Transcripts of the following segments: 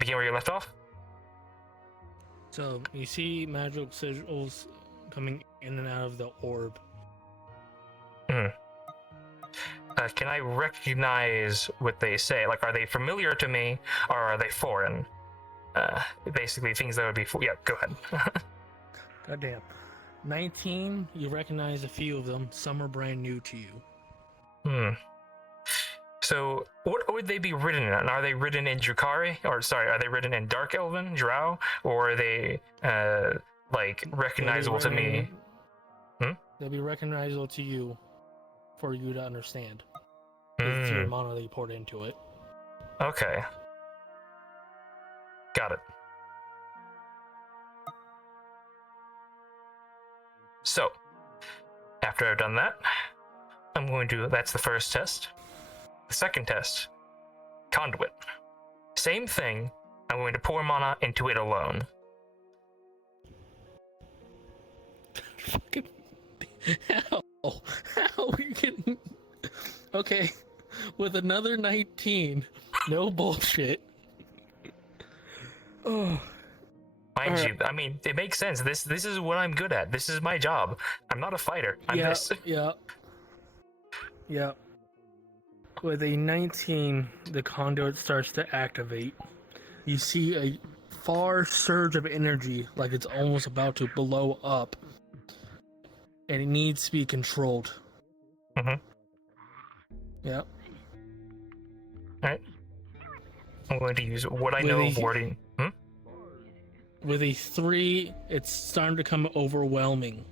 begin where you left off. So you see magical sigils coming in and out of the orb. Can I recognize what they say? Like, are they familiar to me, or are they foreign? Basically, things that would be... Yeah, go ahead. Goddamn. 19, you recognize a few of them. Some are brand new to you. So, what would they be written in? Are they written in Drukari? Or, sorry, are they written in Dark Elven, Drow? Or are they, like, recognizable to me? They'll be recognizable to you for you to understand. It's your mana that you poured into it. Okay. Got it. So, after I've done that, I'm going to... That's the first test. The second test, Conduit. Same thing, I'm going to pour mana into it alone. Fucking... How are you getting... Okay, with another 19, no bullshit. Oh... Mind you, I mean, it makes sense. This is what I'm good at. This is my job. I'm not a fighter. I'm this. Yeah. With a 19, the conduit starts to activate. You see a far surge of energy, like it's almost about to blow up. And it needs to be controlled. Yep. Alright. I'm going to use what I know of warding. With a 3, it's starting to become overwhelming.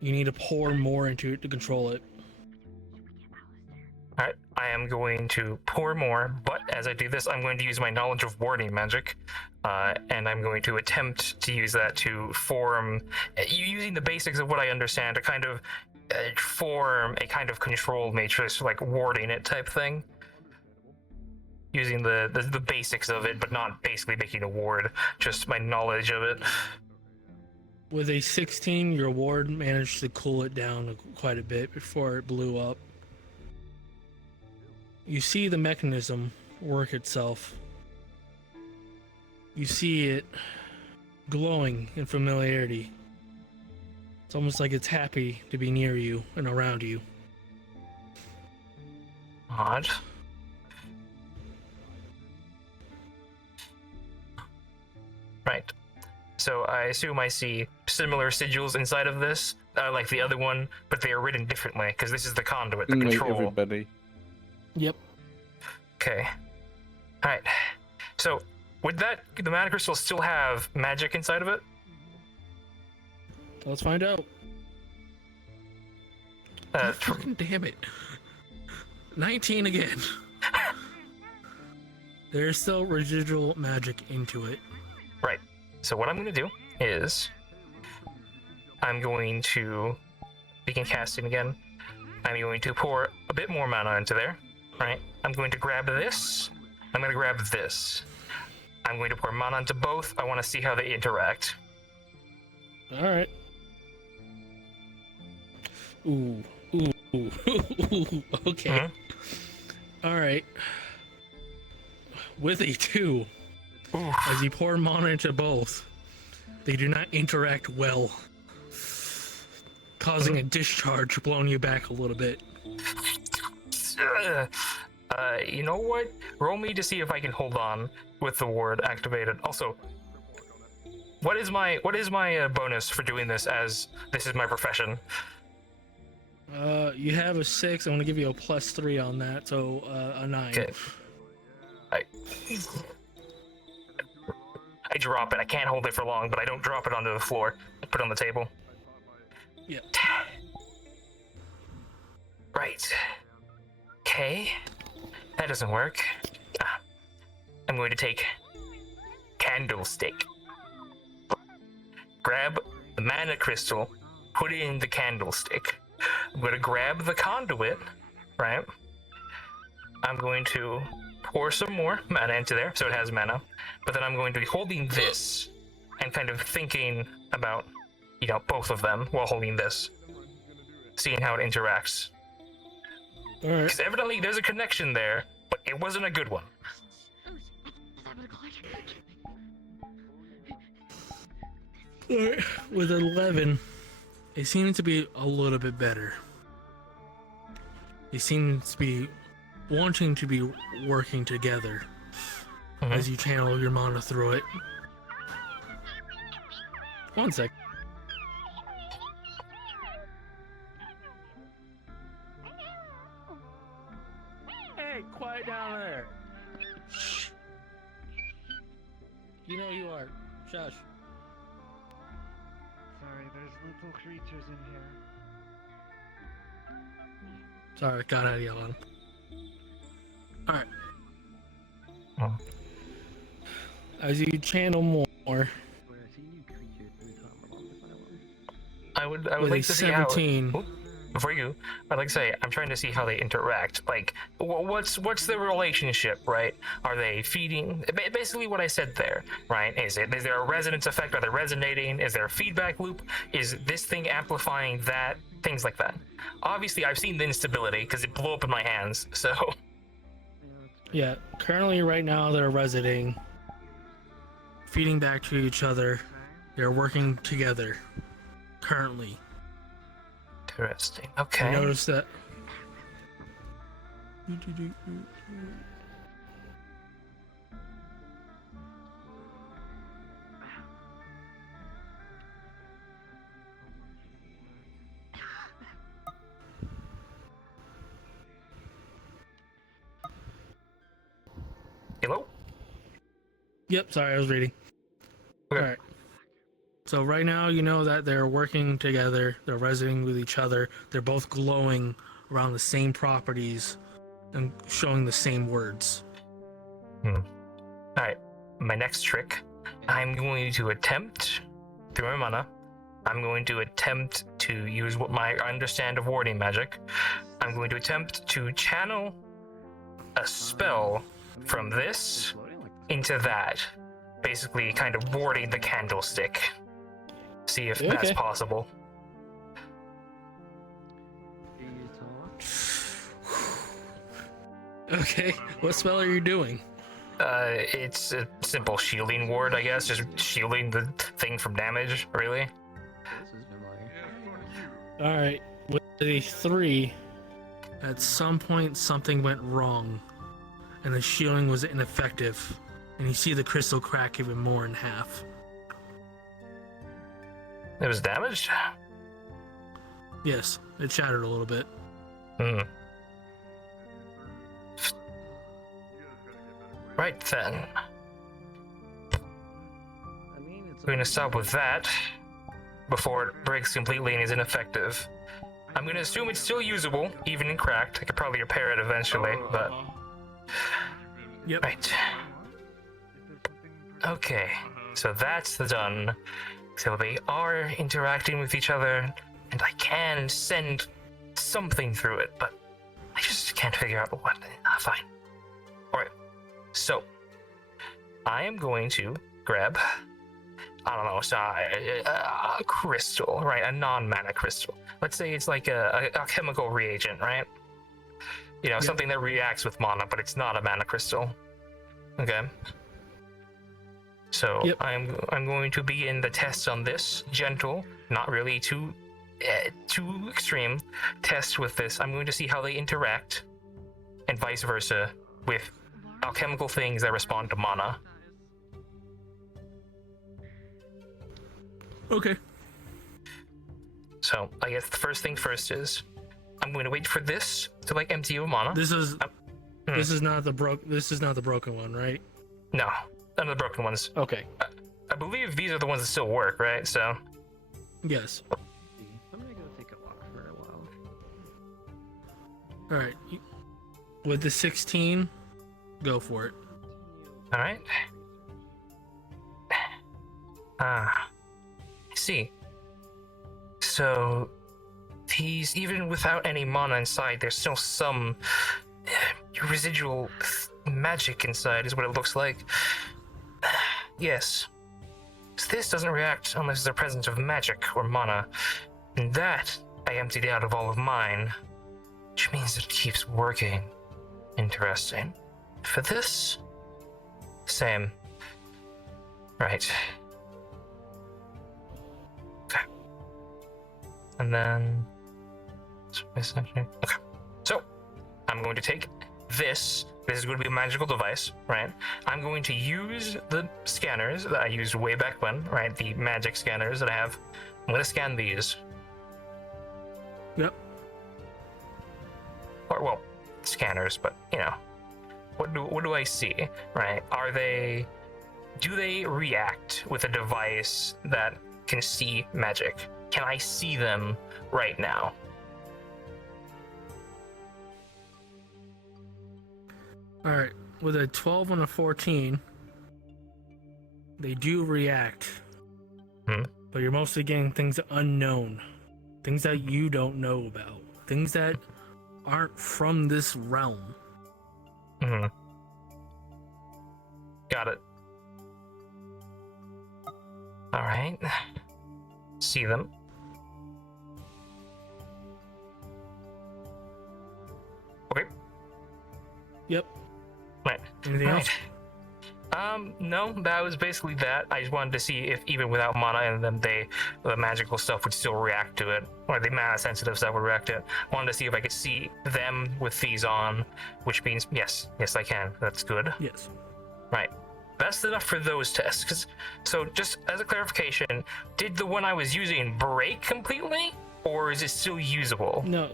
You need to pour more into it to control it. Alright, I am going to pour more, but as I do this, I'm going to use my knowledge of warding magic, and I'm going to attempt to use that to form, using the basics of what I understand, to kind of form a kind of control matrix, like warding it type thing. Using the basics of it, but not basically making a ward, just my knowledge of it. With a 16, your ward managed to cool it down quite a bit before it blew up. You see the mechanism work itself. You see it glowing in familiarity. It's almost like it's happy to be near you and around you. Odd. Right. So I assume I see similar sigils inside of this, like the other one, but they are written differently, because this is the conduit, the control. Everybody. Yep. Okay. Alright. So, would the mana crystal still have magic inside of it? Let's find out. Fucking damn it. 19 again. There's still residual magic into it. Right. So what I'm going to do is I'm going to begin casting again. I'm going to pour a bit more mana into there. Right. I'm going to grab this. I'm going to grab this. I'm going to pour mana into both. I want to see how they interact. Alright. Ooh. Okay. Alright. With a 2, as you pour mana into both, they do not interact well, causing a discharge, blowing you back a little bit. You know what? Roll me to see if I can hold on with the ward activated. Also, what is my bonus for doing this, as this is my profession? You have a 6. I'm gonna give you a +3 on that, so a 9. Okay. I drop it. I can't hold it for long, but I don't drop it onto the floor. I put it on the table. Yep. Right. Okay. That doesn't work. I'm going to take Candlestick. Grab the mana crystal, put it in the candlestick. I'm going to grab the conduit, right? I'm going to pour some more mana into there, so it has mana. But then I'm going to be holding this and kind of thinking about, both of them while holding this. Seeing how it interacts. Alright. Because evidently there's a connection there, but it wasn't a good one. With 11, it seems to be a little bit better. It seems to be wanting to be working together as you channel your mana through it. One sec. Hey, quiet down there. Shh. You know you are. Shush. Sorry, there's little creatures in here. Sorry, got out of yelling. Alright. Oh. As you channel more, I would with like a to see how. 17. Before you, I'd like to say I'm trying to see how they interact. Like, what's the relationship, right? Are they feeding? Basically, what I said there, right? Is there a resonance effect? Are they resonating? Is there a feedback loop? Is this thing amplifying that? Things like that. Obviously, I've seen the instability because it blew up in my hands. So. Yeah, currently right now they're resonating, feeding back to each other. They're working together. Currently. Interesting. Okay. I noticed that. Hello? Yep, sorry, I was reading. Okay. Alright. So right now you know that they're working together, they're resonating with each other, they're both glowing around the same properties and showing the same words. Alright, my next trick, I'm going to attempt, through my mana, I'm going to attempt to use what I understand of warding magic. I'm going to attempt to channel a spell from this into that. Basically kind of warding the candlestick. See if that's possible. Okay, what spell are you doing? It's a simple shielding ward, I guess. Just shielding the thing from damage, really. Alright, with a 3, at some point something went wrong, and the shielding was ineffective, and you see the crystal crack even more in half. It was damaged? Yes, it shattered a little bit. Right then. We're gonna stop with that before it breaks completely and is ineffective. I'm gonna assume it's still usable, even in cracked. I could probably repair it eventually, but... Yep. Right. Okay, so that's done. So they are interacting with each other, and I can send something through it, but I just can't figure out what. Fine. Alright, so I am going to grab, I don't know, a crystal, right? A non-mana crystal. Let's say it's like a chemical reagent, right? You know, something that reacts with mana, but it's not a mana crystal. Okay. So I'm going to begin the test on this. Gentle, not really too extreme. Test with this. I'm going to see how they interact, and vice versa with alchemical things that respond to mana. Okay. So I guess the first thing first is I'm going to wait for this to like empty of mana. This is not the broken one, right? No, none of the broken ones. Okay. I believe these are the ones that still work, right? So Yes. I'm gonna go take a walk for a while. All right. With the 16, go for it. all right. I see. So these, even without any mana inside, there's still some residual magic inside, is what it looks like. Yes. So this doesn't react unless there's a presence of magic or mana. And that I emptied out of all of mine, which means it keeps working. Interesting. For this, same. Right. Okay. And then... Okay. So, I'm going to take this. This is going to be a magical device, right? I'm going to use the scanners that I used way back when, right? The magic scanners that I have. I'm going to scan these. Yep. Or, well, scanners, but, you know. What do I see, right? Do they react with a device that can see magic? Can I see them right now? Alright, with a 12 and a 14, they do react. But you're mostly getting things unknown. Things that you don't know about. Things that aren't from this realm. Got it. Alright. See them. Okay. Yep. Right. Anything else? No, that was basically that. I just wanted to see if even without mana and then the magical stuff would still react to it, or the mana sensitive stuff would react to it. Wanted to see if I could see them with these on, which means yes, I can. That's good. Yes. Right. That's enough for those tests. So just as a clarification, did the one I was using break completely, or is it still usable? No,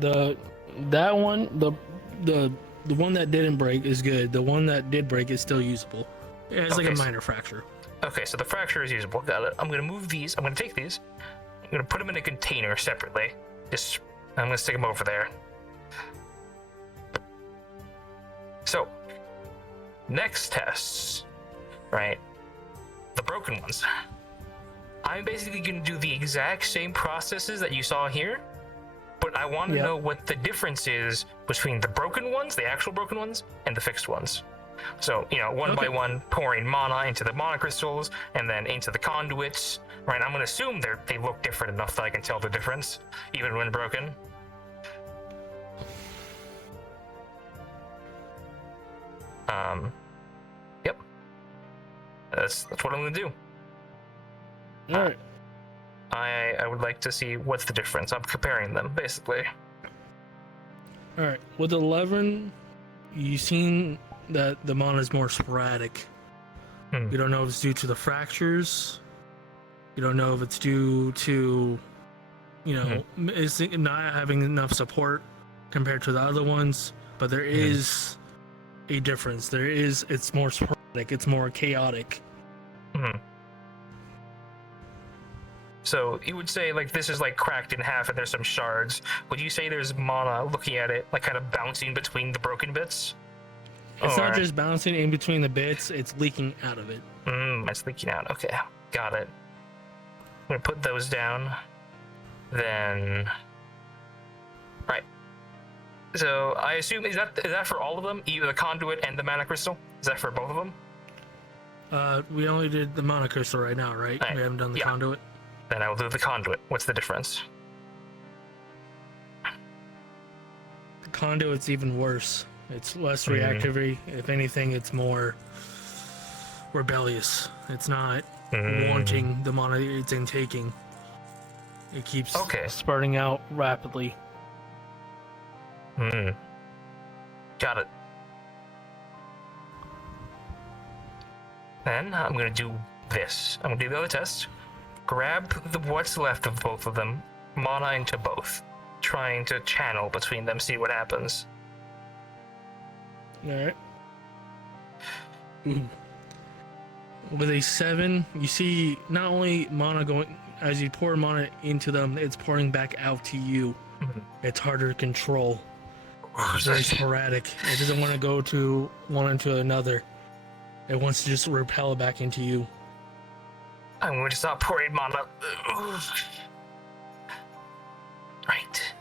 the one that didn't break is good. The one that did break is still usable. It's like a minor fracture. Okay, so the fracture is usable. Got it. I'm gonna move these. I'm gonna take these. I'm gonna put them in a container separately. I'm gonna stick them over there. So, next tests, right? The broken ones. I'm basically gonna do the exact same processes that you saw here, but I want to know what the difference is between the broken ones, the actual broken ones, and the fixed ones. So, one by one, pouring mana into the mana crystals and then into the conduits, right? I'm going to assume they look different enough that I can tell the difference, even when broken. Yep. That's what I'm going to do. All right. I would like to see what's the difference. I'm comparing them, basically. All right. With 11, you've seen that the mana is more sporadic. You don't know if it's due to the fractures. You don't know if it's due to, it's not having enough support compared to the other ones. But there is a difference. It's more sporadic. It's more chaotic. So you would say this is cracked in half and there's some shards. Would you say there's mana, looking at it, kind of bouncing between the broken bits? It's not just bouncing in between the bits, it's leaking out of it. It's leaking out. Okay, got it. I'm gonna put those down. Then, right. So I assume is that for all of them, either the conduit and the mana crystal? Is that for both of them? We only did the mana crystal right now, right? We haven't done the conduit. Then I will do the conduit. What's the difference? The conduit's even worse. It's less reactivity. If anything, it's more rebellious. It's not wanting the mana it's intaking. It keeps spurting out rapidly. Got it. Then I'm going to do this. I'm going to do the other test. Grab what's left of both of them, mana into both, trying to channel between them, see what happens. Alright. With a 7, you see not only mana going, as you pour mana into them, it's pouring back out to you. It's harder to control. It's very sporadic. It doesn't want to go to one into another. It wants to just repel back into you. I'm going to stop pouring mana. Right.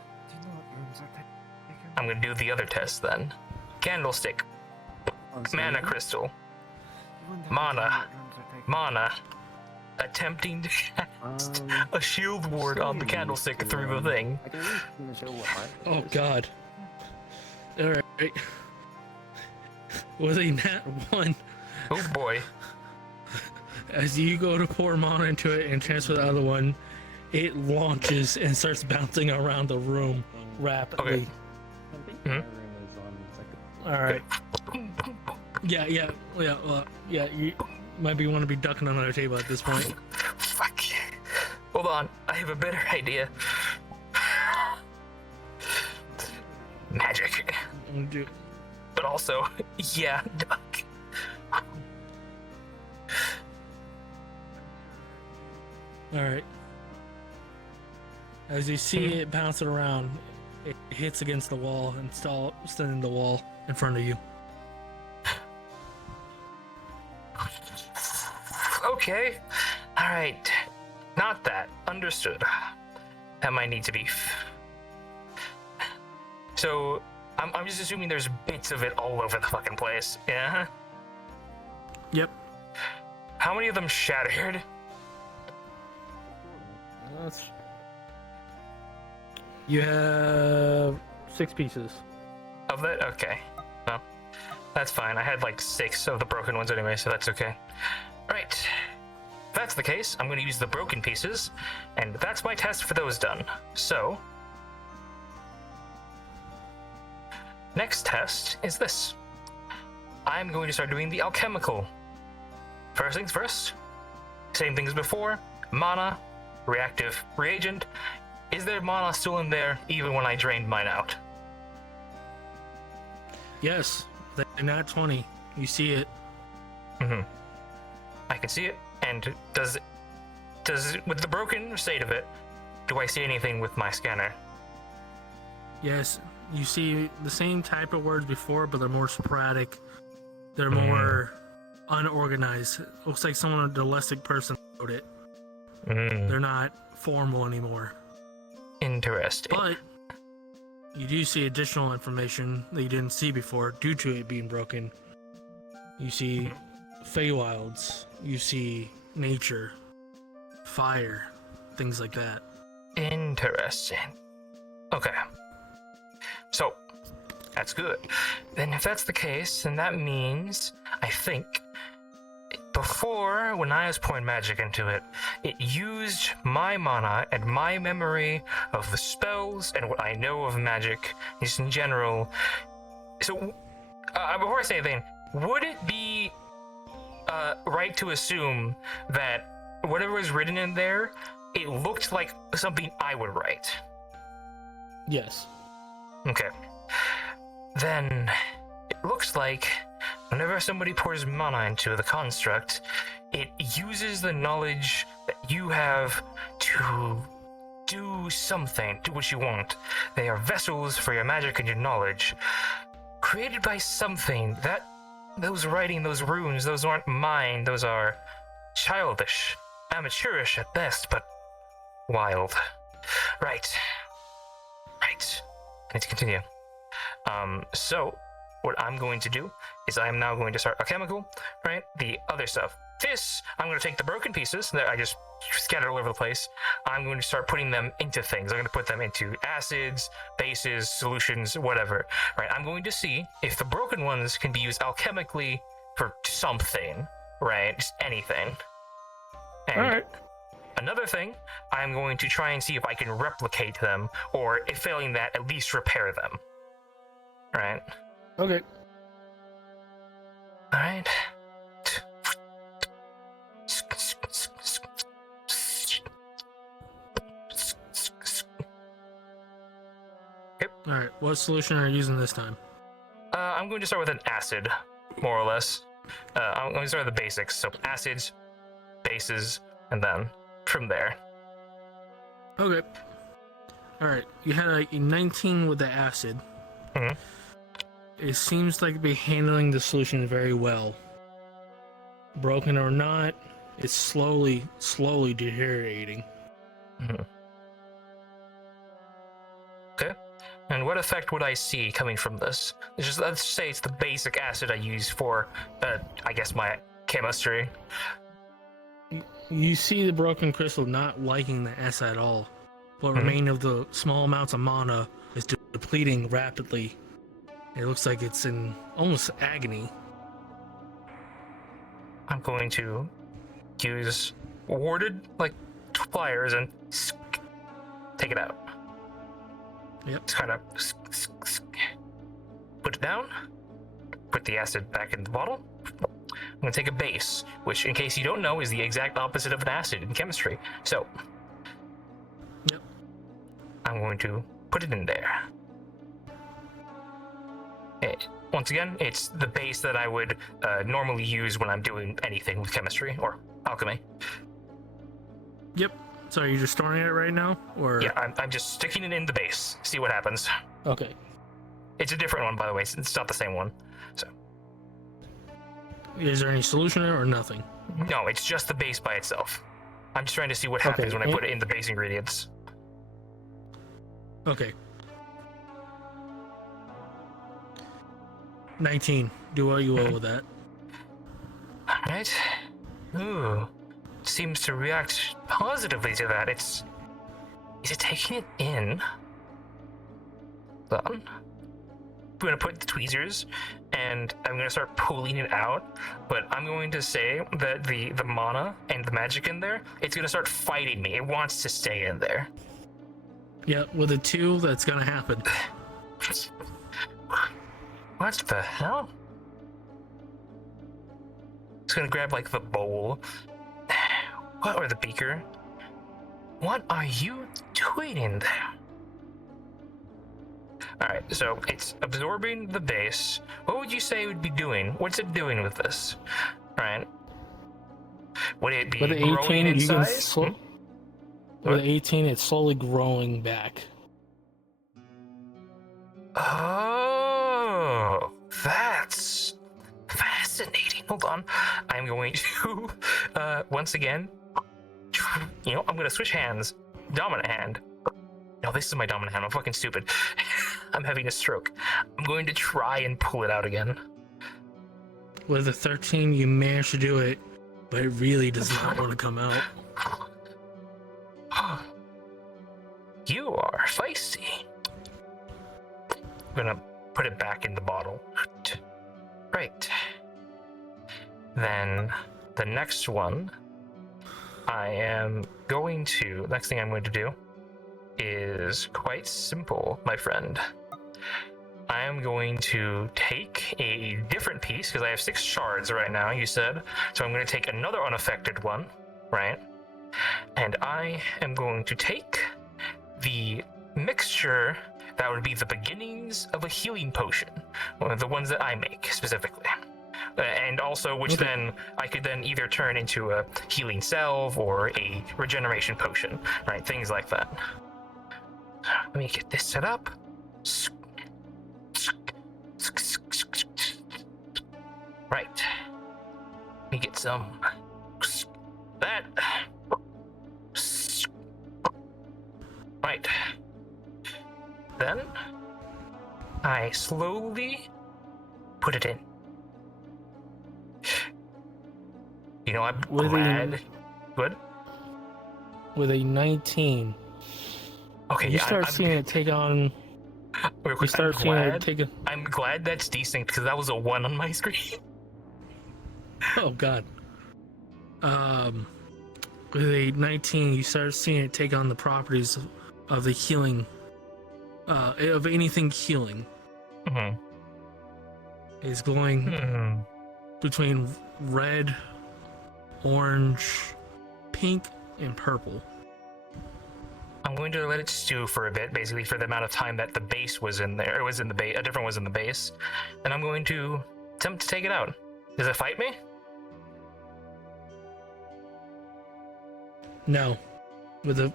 I'm going to do the other test then. Candlestick. Mana crystal. Mana. Attempting to cast a shield ward on the candlestick through the thing. Oh god. Alright. With a nat 1. Oh boy. As you go to pour mana into it and transfer the other one, it launches and starts bouncing around the room rapidly. I think Mhm. my room is on second. All right. Yeah. You might want to be ducking under the table at this point. Fuck. Hold on, I have a better idea. Magic. But also, yeah, duck. All right. As you see it bouncing around, it hits against the wall and standing the wall in front of you. Okay. Alright. Not that. Understood. That might need to be. So, I'm just assuming there's bits of it all over the fucking place. Yeah? Yep. How many of them shattered? You have 6 pieces. Of that? Okay. Well, that's fine. I had like 6 of the broken ones anyway, so that's okay. Right. If that's the case, I'm going to use the broken pieces, and that's my test for those done. So, next test is this. I'm going to start doing the alchemical. First things first. Same thing as before. Mana, reactive reagent. Is there mana still in there even when I drained mine out? Yes, the nat 20. You see it. Mm-hmm. I can see it. And does with the broken state of it, do I see anything with my scanner? Yes, you see the same type of words before, but they're more sporadic. They're more unorganized. It looks like someone, a dyslexic person, wrote it. They're not formal anymore. Interesting. But you do see additional information that you didn't see before due to it being broken. You see Feywilds. You see nature, fire, things like that. Interesting. Okay. So, that's good. Then if that's the case, then that means, I think, before, when I was pouring magic into it, it used my mana and my memory of the spells and what I know of magic, just in general. So, before I say anything, would it be right to assume that whatever was written in there, it looked like something I would write? Yes. Okay. Then, it looks like whenever somebody pours mana into the construct, it uses the knowledge that you have to do something, do what you want. They are vessels for your magic and your knowledge, created by something. Those writing, those runes, those aren't mine. Those are childish, amateurish at best, but wild. Right. I need to continue. So, what I'm going to do is I'm now going to start alchemical, right? The other stuff. This, I'm going to take the broken pieces that I just scattered all over the place. I'm going to start putting them into things. I'm going to put them into acids, bases, solutions, whatever, right? I'm going to see if the broken ones can be used alchemically for something, right? Just anything. And All right. another thing, I'm going to try and see if I can replicate them, or if failing that, at least repair them. Right? Okay. Alright. All right. What solution are you using this time? I'm going to start with an acid, more or less. I'm going to start with the basics. So acids, bases, and then from there. Okay. All right. You had a 19 with the acid. Mhm. It seems like be handling the solution very well. Broken or not, it's slowly deteriorating. Okay. And what effect would I see coming from this? Let's say it's the basic acid I use for, I guess, my chemistry. You see the broken crystal not liking the S at all. What remain of the small amounts of mana is depleting rapidly. It looks like it's in almost agony. I'm going to use warded like pliers and take it out. Yep. Just kind of put it down. Put the acid back in the bottle. I'm going to take a base, which, in case you don't know, is the exact opposite of an acid in chemistry. So, Yep. I'm going to put it in there. Once again, it's the base that I would normally use when I'm doing anything with chemistry or alchemy. Yep. So are you just storing it right now, or? Yeah, I'm just sticking it in the base. See what happens. Okay. It's a different one, by the way. It's not the same one. So. Is there any solution there or nothing? No, it's just the base by itself. I'm just trying to see what happens when I put it in the base ingredients. Okay. 19. Do what you will with that. Alright. Ooh. Seems to react positively to that. Is it taking it in? Hold on. I'm going to put the tweezers and I'm going to start pulling it out, but I'm going to say that the mana and the magic in there, it's going to start fighting me. It wants to stay in there. Yeah, with a 2, that's gonna happen. What the hell? It's going to grab like the bowl. What, or the beaker? What are you doing in there? Alright, so it's absorbing the base. What would you say it would be doing? What's it doing with this? Alright. Would it be With the growing 18, in you can size? with 18, it's slowly growing back. Oh, that's fascinating. Hold on. I'm going to, once again, I'm going to switch hands. Dominant hand. No, this is my dominant hand. I'm fucking stupid. I'm having a stroke. I'm going to try and pull it out again. With a 13, you managed to do it, but it really does not want to come out. You are feisty. I'm gonna put it back in the bottle. Right. Then the next one, next thing I'm going to do is quite simple, my friend. I am going to take a different piece, because I have 6 shards right now, you said. So I'm going to take another unaffected one, right? And I am going to take the mixture that would be the beginnings of a healing potion, one of the ones that I make specifically. And also, which then I could then either turn into a healing salve or a regeneration potion, right? Things like that. Let me get this set up. Right. Let me get some. That. Right. Then I slowly put it in. I'm glad. Good. With a 19. Okay, you start seeing it take on. You start seeing it take a. I'm glad that's decent because that was a 1 on my screen. Oh God. With a 19, you start seeing it take on the properties of the healing, of anything healing. Mm-hmm. It's glowing between red, orange, pink, and purple. I'm going to let it stew for a bit, basically for the amount of time that the base was in there. It was in the base. A different was in the base, and I'm going to attempt to take it out. Does it fight me? No, with a.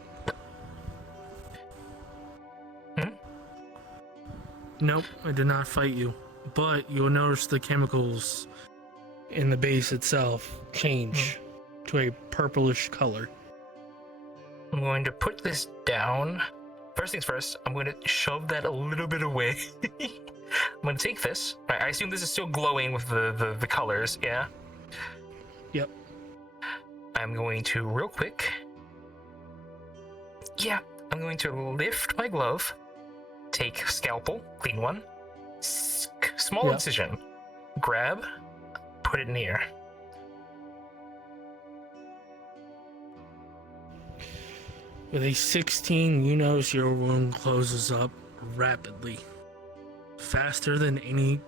Nope, it did not fight you. But you'll notice the chemicals in the base itself change to a purplish color. I'm going to put this down. First things first, I'm going to shove that a little bit away. I'm going to take this. Right, I assume this is still glowing with the colors, yeah? Yep. I'm going to, real quick... Yeah, I'm going to lift my glove, take scalpel, clean one, small incision, grab, put it in here. With a 16, you notice your wound closes up rapidly. Faster than any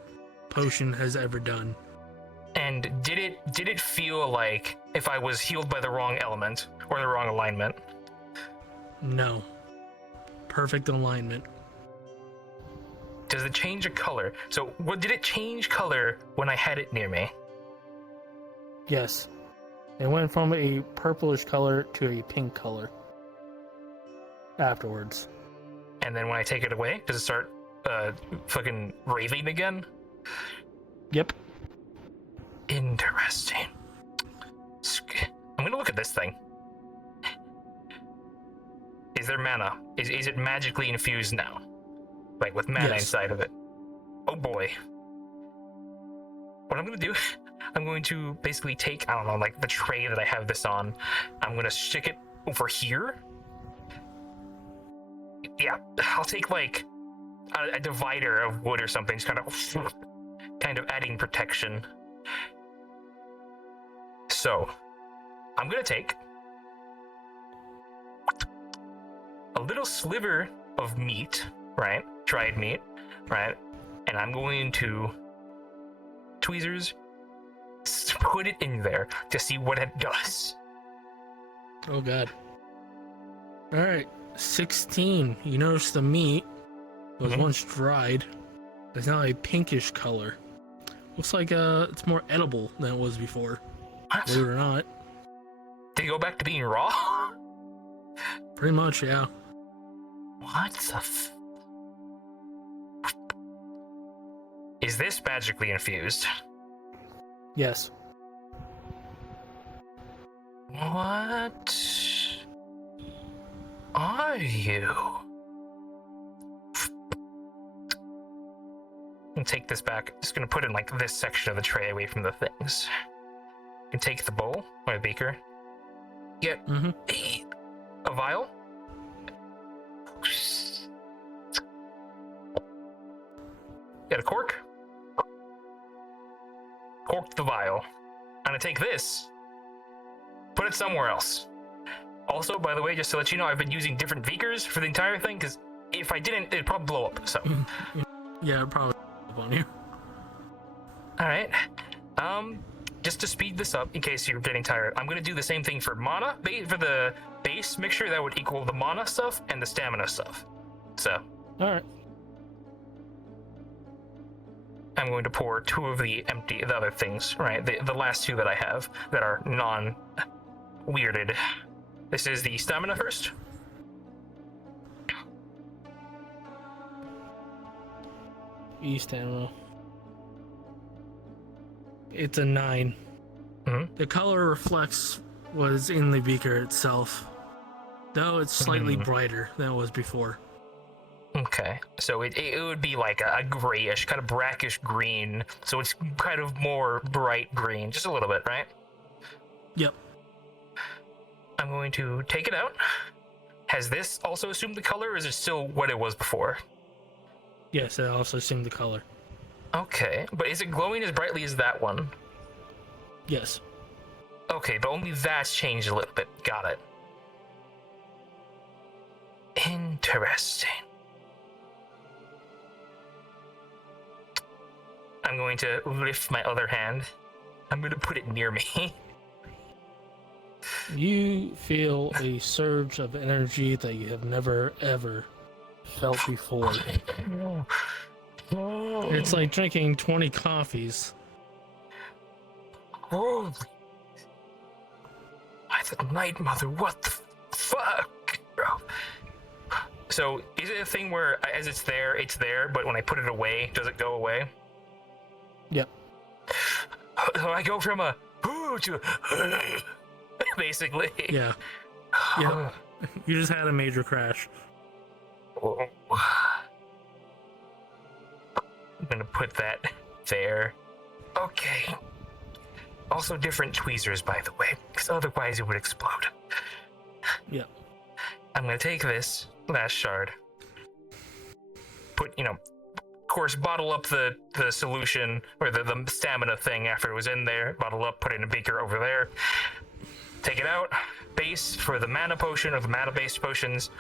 potion has ever done. And did it feel like if I was healed by the wrong element or the wrong alignment? No. Perfect alignment. Does it change a color? So, what did it change color when I had it near me? Yes. It went from a purplish color to a pink color. Afterwards. And then when I take it away, does it start fucking raving again? Yep. Interesting. I'm gonna look at this thing. Is there mana? Is it magically infused now? Like with mana Yes. inside of it? Oh boy. What I'm gonna do, I'm going to basically take, I don't know, like the tray that I have this on. I'm gonna stick it over here. Yeah, I'll take like a divider of wood or something, just kind of adding protection. So, I'm gonna take a little sliver of meat, right? Dried meat, right? And I'm going to tweezers put it in there to see what it does. Oh god. Alright. 16. You notice the meat was once dried. It's now a pinkish color. Looks like it's more edible than it was before. What? Believe it or not. Did it go back to being raw? Pretty much, yeah. What the Is this magically infused? Yes. What are you? I'll take this back. Just gonna put in like this section of the tray away from the things. You can take the bowl or the beaker. Get a vial. Get a cork. Cork the vial. I'm gonna take this. Put it somewhere else. Also, by the way, just to let you know, I've been using different beakers for the entire thing, because if I didn't, it'd probably blow up, so. Yeah, it probably up on you. Alright. Just to speed this up, in case you're getting tired, I'm gonna do the same thing for mana, for the base mixture, that would equal the mana stuff and the stamina stuff. So. Alright. I'm going to pour two of the other things, right? The last two that I have that are non-weirded. This is the stamina first. Stamina. It's a 9. Mm-hmm. The color reflects what is in the beaker itself, though it's slightly brighter than it was before. Okay, so it would be like a grayish, kind of brackish green, so it's kind of more bright green, just a little bit, right? Yep. I'm going to take it out. Has this also assumed the color, or is it still what it was before? Yes, I also assumed the color. Okay, but is it glowing as brightly as that one? Yes. Okay, but only that's changed a little bit. Got it. Interesting. I'm going to lift my other hand. I'm going to put it near me. You feel a surge of energy that you have never, ever felt before. It's like drinking 20 coffees. Holy. By the Night Mother, what the fuck, bro? So, is it a thing where as it's there, but when I put it away, does it go away? Yep. So I go from a to a basically. Yeah. Yeah. You just had a major crash. I'm gonna put that there. Okay. Also different tweezers, by the way, because otherwise it would explode. Yeah. I'm gonna take this last shard. Put, of course, bottle up the solution, or the stamina thing after it was in there. Bottle up, put it in a beaker over there. Take it out. Base for the mana potion or the mana-based potions.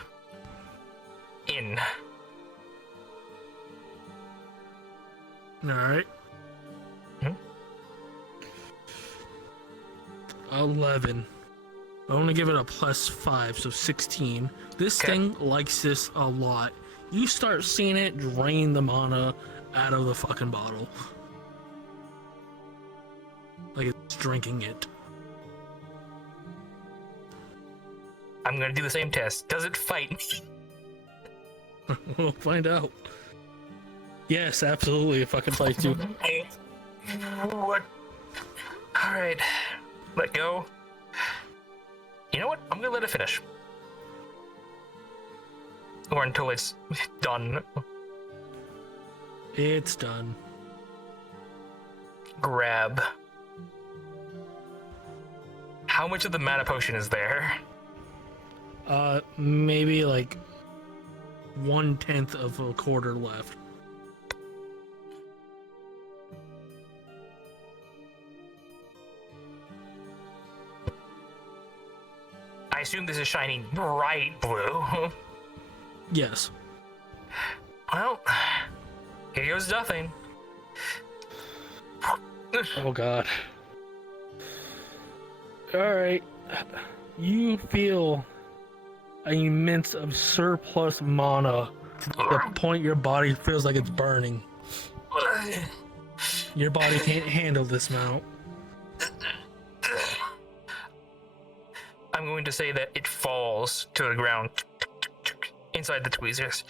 In. Alright. Hmm? 11. I want to give it a +5, so 16. This Okay. thing likes this a lot. You start seeing it drain the mana out of the fucking bottle. Like it's drinking it. I'm gonna do the same test. Does it fight? We'll find out. Yes, absolutely. If I can fight you. What? Alright. Let go. You know what? I'm gonna let it finish. Or until it's done. It's done. Grab. How much of the mana potion is there? Maybe like 1/10 of a quarter left. I assume this is shining bright blue. Yes. Well, here goes nothing. Oh god. Alright. You feel an immense of surplus mana to the point your body feels like it's burning. Your body can't handle this amount. I'm going to say that it falls to the ground inside the tweezers.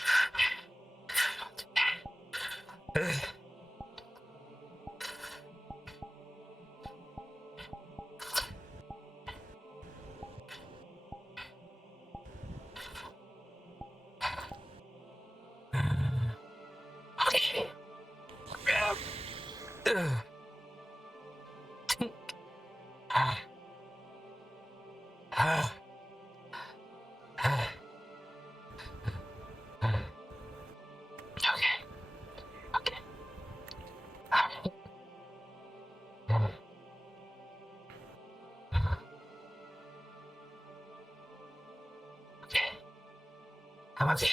I'm okay.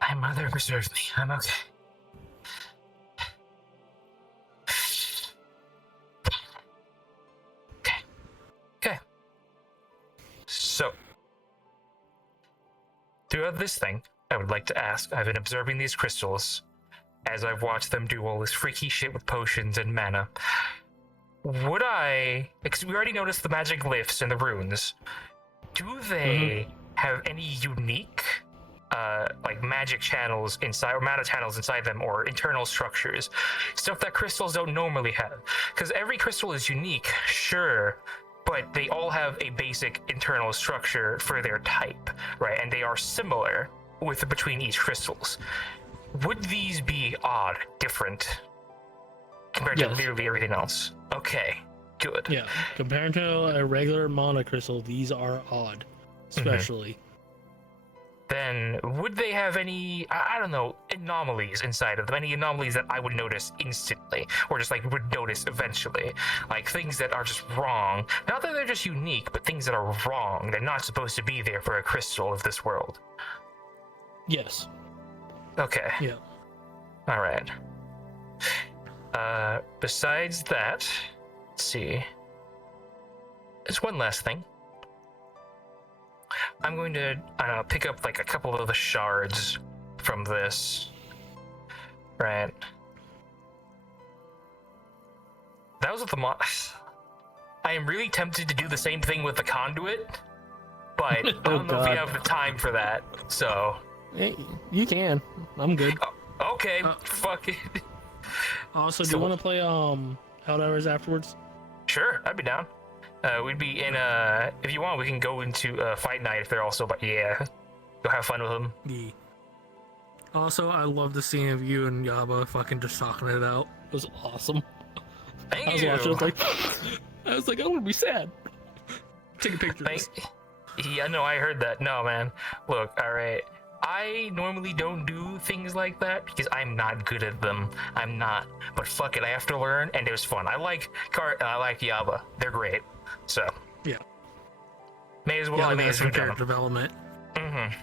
My mother preserved me. I'm okay. Okay. So, throughout this thing, I would like to ask, I've been observing these crystals as I've watched them do all this freaky shit with potions and mana. Would I, because we already noticed the magic glyphs and the runes, do they have any unique like magic channels inside, or mana channels inside them, or internal structures, stuff that crystals don't normally have? Because every crystal is unique, sure, but they all have a basic internal structure for their type, right? And they are similar with between each crystals. Would these be odd, different, compared to Yes. literally everything else? Okay, good. Yeah, compared to a regular mana crystal, these are odd, especially. Then would they have any, I don't know, anomalies inside of them? Any anomalies that I would notice instantly, or just like would notice eventually? Like things that are just wrong. Not that they're just unique, but things that are wrong. They're not supposed to be there for a crystal of this world. Yes. Okay. Yeah. All right. Besides that, let's see. There's one last thing. I'm going to pick up like a couple of the shards from this. Right. That was with the I am really tempted to do the same thing with the conduit, but I don't know if we God. have the time for that. So. Hey, you can. I'm good. Okay. Fuck it. Also, do So- you want to play Helldivers afterwards? Sure, I'd be down. We'd be in if you want, we can go into fight night if they're also, but yeah, go have fun with them. Yeah. Also, I love the scene of you and Yaba fucking just talking it out. It was awesome. Thank I was you. watching. I was like, I want to be sad. Taking pictures. Yeah, no, I heard that. No, man. Look, all right. I normally don't do things like that because I'm not good at them. I'm not. But fuck it, I have to learn, and it was fun. I like Cart and I like Yaba. They're great. So, Yeah. May as well, Yeah, ladies that's some and character gentlemen. development.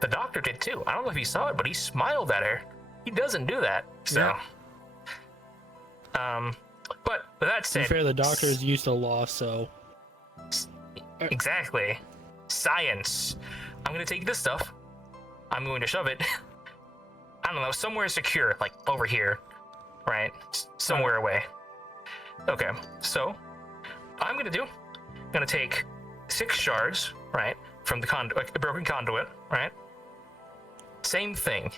The doctor did too. I don't know if you saw it, but he smiled at her. He doesn't do that. So, but with that To be said, fair, the doctor is used to law, so exactly, science. I'm gonna take this stuff. I'm going to shove it. I don't know, somewhere secure, like over here, right? Somewhere away. Okay, so I'm gonna take 6 shards, right, from the the broken conduit, right? Same thing.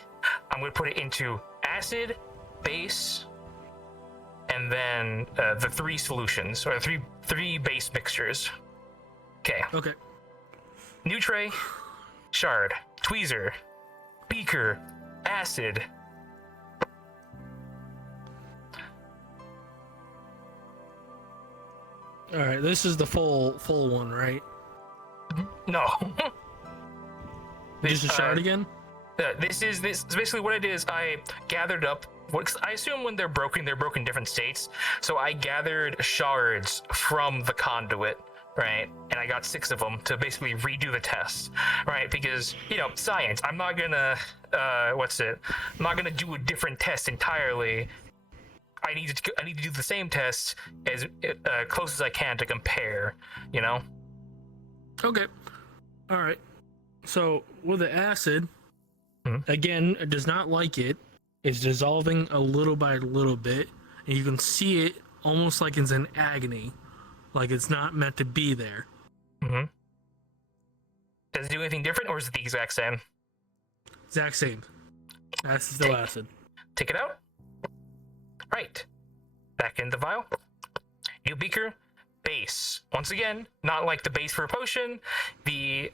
I'm gonna put it into acid, base, and then the 3 solutions, or three base mixtures. Okay. okay. New tray, shard, tweezer, beaker, acid. All right, this is the full one, right? No. Just a shard again? This is basically what it is. I gathered up. I assume when they're broken in different states. So I gathered shards from the conduit, right? And I got 6 of them to basically redo the test, right? Because science. I'm not gonna I'm not gonna do a different test entirely. I need to do the same test as close as I can to compare. Okay. All right. So with the acid, again, it does not like it. It's dissolving a little by little bit, and you can see it almost like it's in agony, like it's not meant to be there. Mm-hmm. Does it do anything different, or is it the exact same? Exact same. That's still acid. Take it out. Right. Back in the vial. New beaker. Base. Once again, not like the base for a potion. The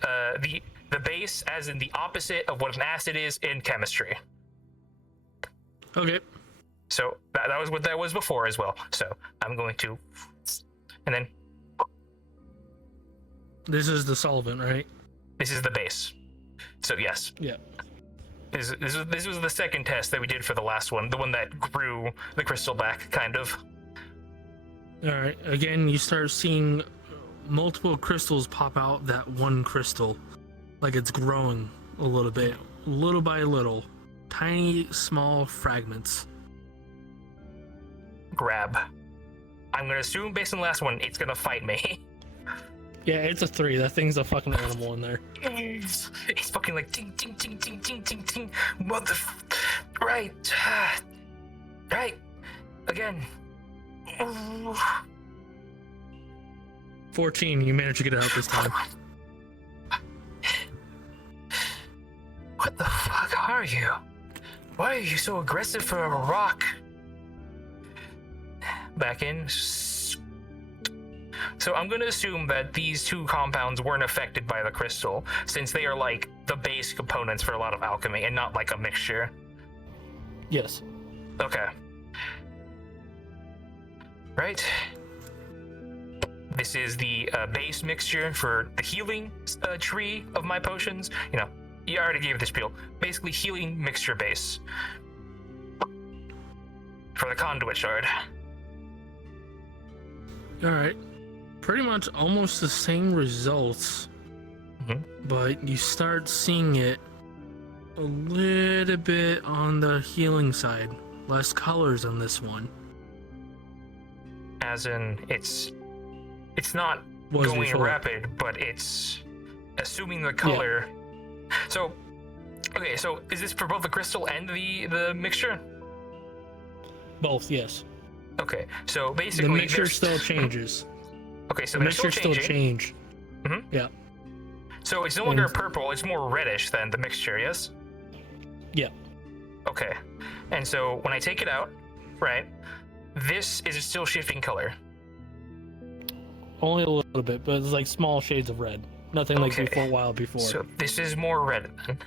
base as in the opposite of what an acid is in chemistry. Okay. So that was what that was before as well. So I'm going to, and then this is the solvent, right? This is the base. So yes. Yeah. This was the second test that we did for the last one, the one that grew the crystal back, kind of. All right. Again, you start seeing multiple crystals pop out that one crystal, like it's growing a little bit, little by little, tiny, small fragments. Grab. I'm gonna assume, based on the last one, it's gonna fight me. Yeah, it's a 3. That thing's a fucking animal in there. It's fucking like ting ting ting ting ting ting ting. Right. Right. Again. 14. You managed to get it out this time. What the fuck are you? Why are you so aggressive for a rock? Back in. So I'm going to assume that these 2 compounds weren't affected by the crystal, since they are like the base components for a lot of alchemy and not like a mixture. Yes. Okay. Right. This is the base mixture for the healing tree of my potions. You already gave this spiel. Basically, healing mixture base for the conduit shard. All right. Pretty much almost the same results, but you start seeing it a little bit on the healing side. Less colors on this one. As in, it's not going rapid, but it's assuming the color. Yeah. So, okay, so is this for both the crystal and the mixture? Both, yes. Okay, so basically the mixture still changes. Okay, so the they're mixture still change. Yeah. So it's no longer purple; it's more reddish than the mixture. Yes. Yeah. Okay, and so when I take it out, right, this is still shifting color. Only a little bit, but it's like small shades of red. Nothing like before, a while before. So this is more red then.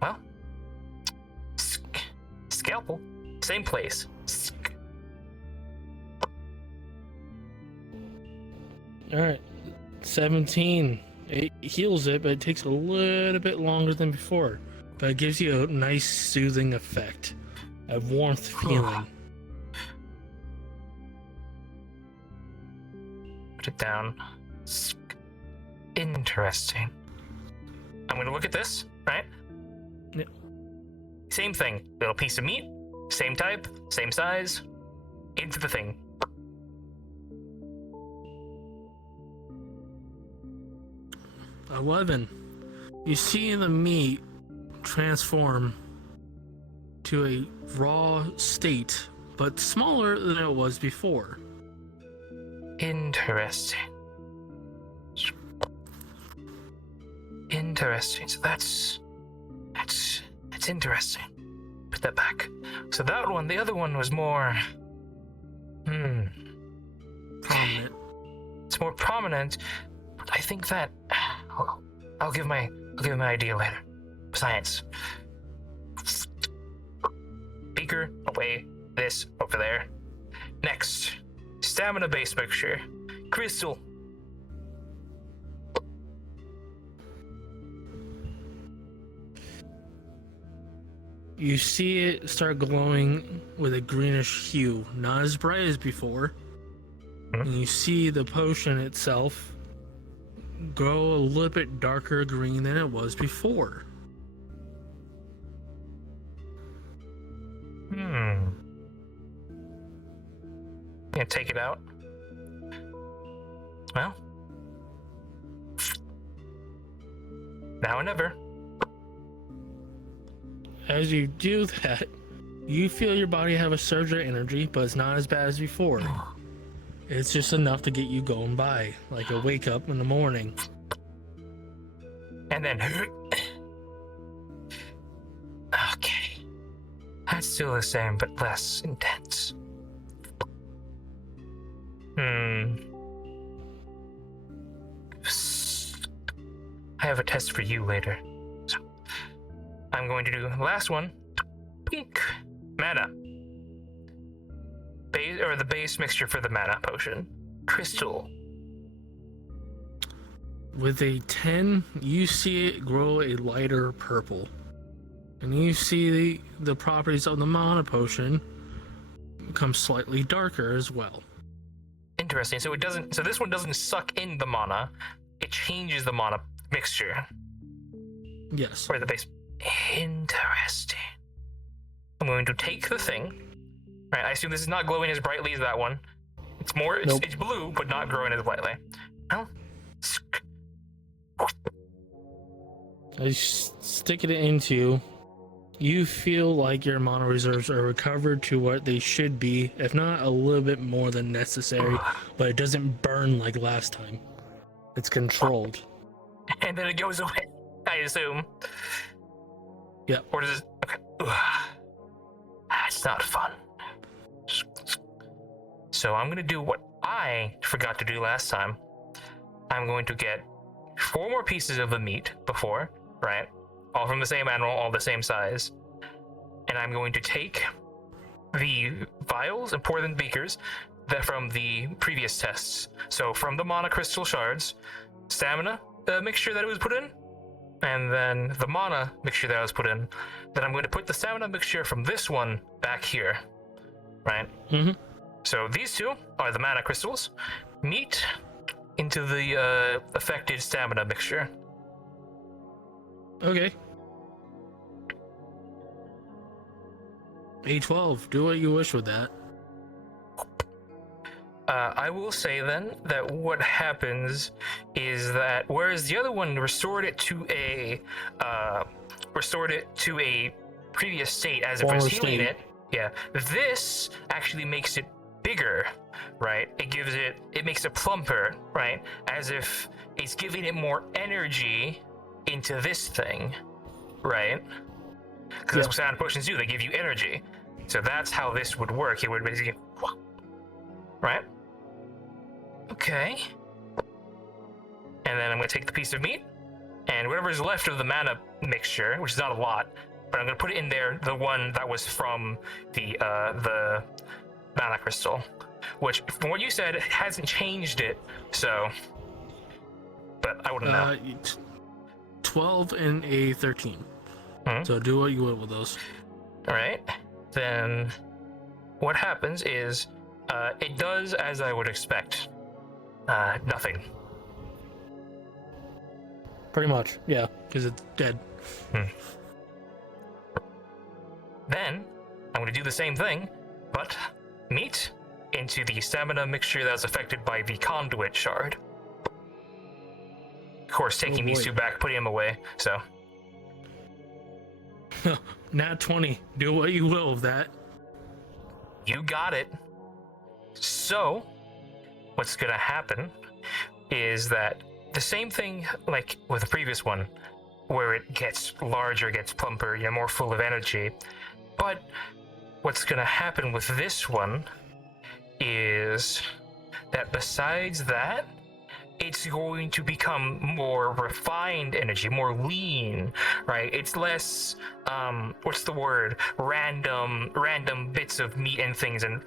Well, scalpel, same place. All right, 17. It heals it, but it takes a little bit longer than before. But it gives you a nice soothing effect, a warmth feeling. Put it down. Interesting. I'm gonna look at this, right? Yep. Same thing. Little piece of meat, same type, same size, into the thing. 11. You see the meat transform to a raw state, but smaller than it was before. Interesting. Interesting. So that's interesting. Put that back. So that one, the other one was more. Prominent. It's more prominent, but I think that I'll give my idea later. Science. Beaker away. This over there. Next, stamina base mixture. Crystal. You see it start glowing with a greenish hue, not as bright as before. And you see the potion itself grow a little bit darker green than it was before. Yeah, take it out. Well, now or never. As you do that, you feel your body have a surge of energy, but it's not as bad as before. It's just enough to get you going by, like a wake up in the morning. And then. Okay. That's still the same, but less intense. I have a test for you later. So, I'm going to do the last one. Pink. Mana. The base mixture for the mana potion. Crystal. With a 10, you see it grow a lighter purple. And you see the properties of the mana potion become slightly darker as well. Interesting. So this one doesn't suck in the mana. It changes the mana mixture. Yes. Or the base. Interesting. I'm going to take the thing. Right, I assume this is not glowing as brightly as that one. It's more, it's blue, but not growing as brightly. Well, as you stick it into, you feel like your mana reserves are recovered to what they should be, if not a little bit more than necessary, but it doesn't burn like last time. It's controlled. And then it goes away, I assume. Yeah. Or does it? Okay. That's not fun. So I'm gonna do what I forgot to do last time. I'm going to get 4 more pieces of the meat before, right? All from the same animal, all the same size. And I'm going to take the vials and pour them in beakers that from the previous tests. So from the mana crystal shards, stamina mixture that it was put in, and then the mana mixture that I was put in. Then I'm going to put the stamina mixture from this one back here, right? Mm-hmm. So these two are the mana crystals. Meat into the affected stamina mixture. Okay. A12, do what you wish with that. I will say then that what happens is that whereas the other one restored it to a previous state as if it was healing it, yeah, this actually makes it bigger, right? It makes it plumper, right? As if it's giving it more energy into this thing, right? Because that's what sound potions do, they give you energy. So that's how this would work. It would basically, right? Okay. And then I'm going to take the piece of meat, and whatever's left of the mana mixture, which is not a lot, but I'm going to put it in there, the one that was from the mana crystal, which, from what you said, hasn't changed it, so... But I wouldn't know. 12 and a 13. So do what you will with those. Alright. Then what happens is it does as I would expect. Nothing. Pretty much, yeah, because it's dead. Then I'm going to do the same thing, but meat into the stamina mixture that's affected by the conduit shard. Of course, taking these boy. two back, putting them away. So Nat 20. Do what you will with that. you got it. So what's going to happen is that the same thing like with the previous one, where it gets larger, gets plumper, you're more full of energy. But what's going to happen with this one is that besides that, it's going to become more refined energy, more lean, right? It's less, what's the word? Random bits of meat and things and,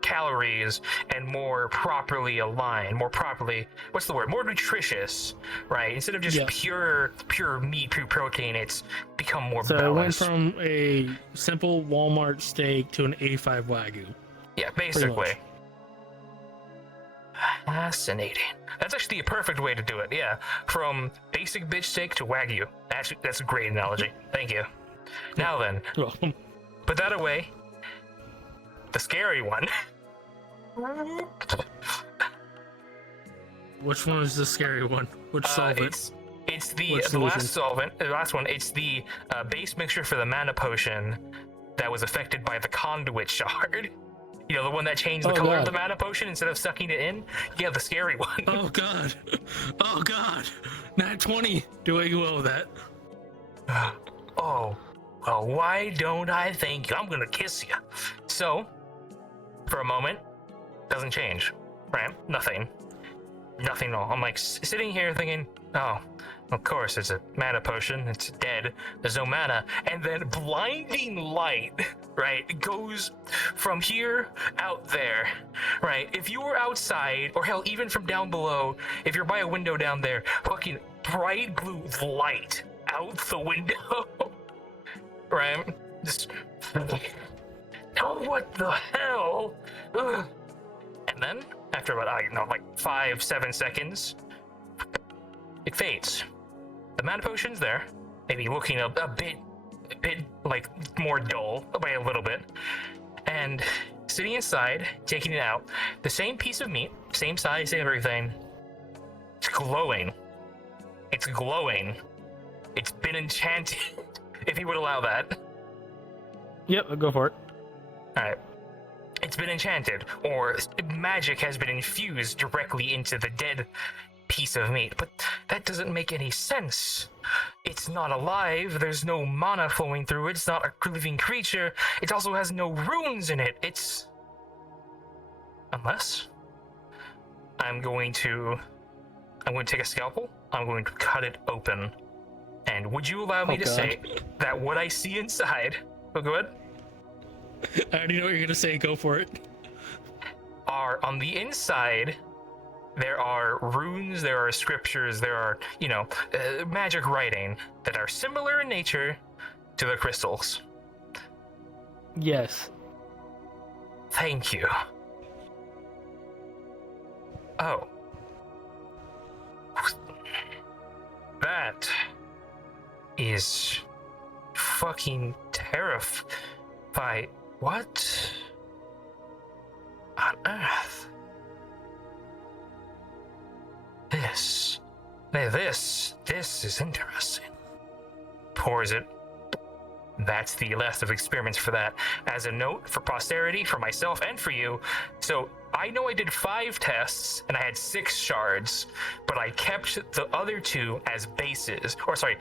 calories, and more properly aligned, more properly, what's the word? More nutritious, right? Instead of just pure meat, pure protein, it's become more balanced. So it went from a simple Walmart steak to an A5 Wagyu. Yeah, basically. Fascinating. That's actually a perfect way to do it. Yeah, from basic bitch steak to Wagyu. That's a great analogy. Thank you. Now then, Welcome. put that away. The scary one. Which one is the scary one? Which solvent? It's the What last solution? solvent. The last one. It's the base mixture for the mana potion that was affected by the conduit shard. The one that changed the color of the mana potion instead of sucking it in? Yeah, the scary one. Oh god. Oh god. Nat 20. Do what you will with that. Oh, well, why don't I thank you? I'm gonna kiss you. So, for a moment, doesn't change, right? Nothing at all. I'm like sitting here thinking, oh, of course, it's a mana potion. It's dead. There's no mana. And then blinding light, right? It goes from here out there, right? If you were outside, or hell, even from down below, if you're by a window down there, fucking bright blue light out the window, right? Just, oh, what the hell? Ugh. And then, after about, like 5-7 seconds, it fades. The mana potion's there, maybe looking a bit like more dull by a little bit. And sitting inside, taking it out, the same piece of meat, same size, same everything. It's glowing. It's glowing. It's been enchanted, if you would allow that. Yep, I'll go for it. Alright. It's been enchanted, or magic has been infused directly into the dead piece of meat, but that doesn't make any sense. It's not alive, there's no mana flowing through it, it's not a living creature, it also has no runes in it. Unless I'm going to take a scalpel, I'm going to cut it open. And would you allow me to say that what I see inside, oh, go ahead, I already know what you're gonna say, go for it. are on the inside, there are runes, there are scriptures, there are, magic writing that are similar in nature to the crystals. Yes. Thank you. Oh. That is fucking terrifying. What on earth? This is interesting. Pours it. That's the last of experiments for that. As a note for posterity, for myself and for you. So I know I did 5 tests and I had 6 shards, but I kept the other 2 as bases. Or sorry,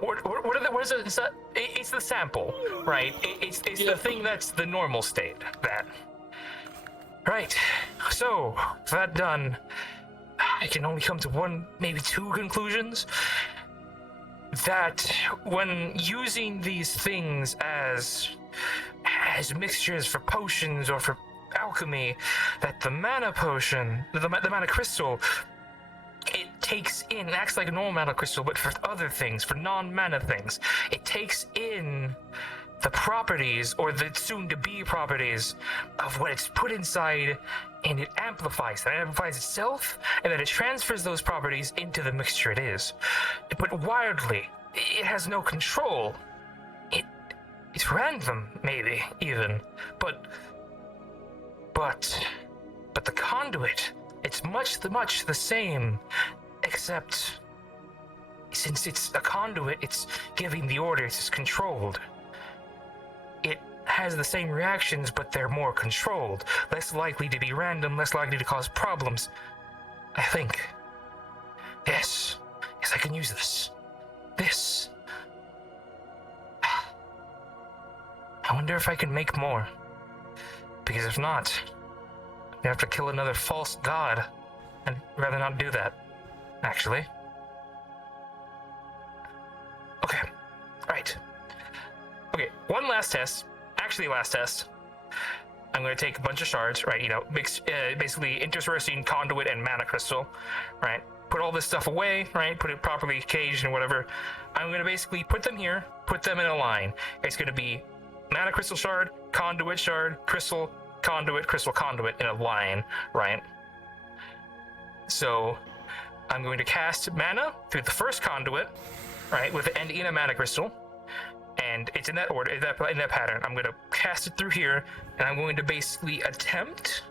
what is it? It's the sample, right? It's the thing that's the normal state. That. Right. So, with that done, I can only come to 1, maybe 2 conclusions. That when using these things as mixtures for potions or for alchemy, that the mana potion, the mana crystal, it takes in, it acts like a normal mana crystal, but for other things, for non-mana things, it takes in the properties, or the soon-to-be properties, of what it's put inside, and it amplifies. It amplifies itself, and then it transfers those properties into the mixture it is. But wildly, it has no control. It's random, maybe, even. But the conduit, it's much the same, except since it's a conduit, it's giving the orders, it's controlled. It has the same reactions, but they're more controlled, less likely to be random, less likely to cause problems. I think. Yes, I can use this. This. I wonder if I can make more. Because if not, I'm gonna have to kill another false god. I'd rather not do that, actually. Okay, right. Okay, one last test. Actually, last test. I'm going to take a bunch of shards, right? Mix, basically interspersing conduit and mana crystal, right? Put all this stuff away, right? Put it properly caged and whatever. I'm going to basically put them here, put them in a line. It's going to be mana crystal shard, crystal, conduit in a line, right? So I'm going to cast mana through the first conduit, right, with the end in a mana crystal, and it's in that order, in that pattern. I'm going to cast it through here, and I'm going to basically attempt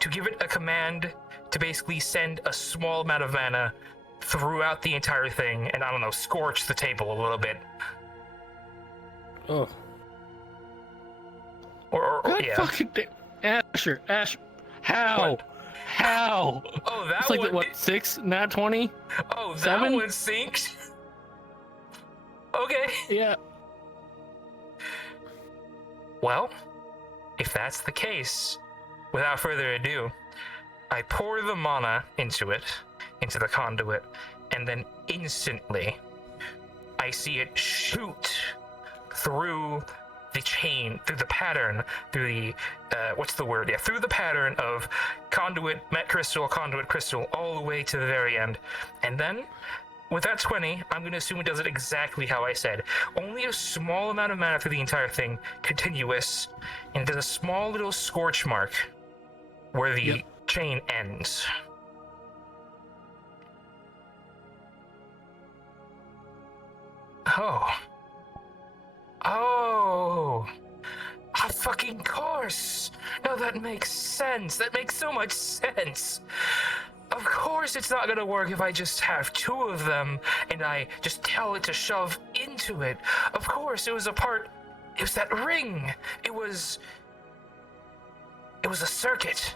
to give it a command to basically send a small amount of mana throughout the entire thing, and I don't know, scorch the table a little bit. Oh. Or God yeah. fucking Asher, how? What? How? Oh, that It's like one. what, 6, not 20? Oh, that 7? one synced. Okay. Yeah. Well, if that's the case, without further ado, I pour the mana into the conduit, and then instantly, I see it shoot through the chain, through the pattern, through the, through the pattern of conduit, met crystal, conduit, crystal, all the way to the very end. And then, with that 20, I'm going to assume it does it exactly how I said. Only a small amount of mana through the entire thing, continuous, and it does a small little scorch mark where the chain ends. Oh, of fucking course. No, that makes sense. That makes so much sense. Of course it's not gonna work if I just have 2 of them and I just tell it to shove into it. Of course, it was that ring. It was a circuit.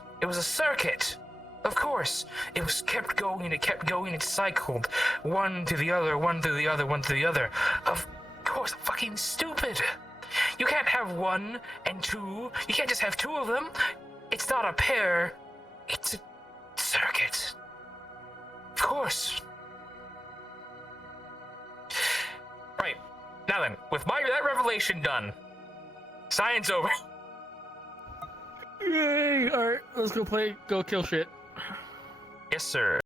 Of course. It was kept going, it cycled. One to the other, one to the other, one to the other. Of course, I'm fucking stupid. You can't have 1 and 2. You can't just have 2 of them. It's not a pair. It's a circuit. Of course. Right. Now then, with that revelation done, science over. Yay! Alright, let's go kill shit. Yes, sir.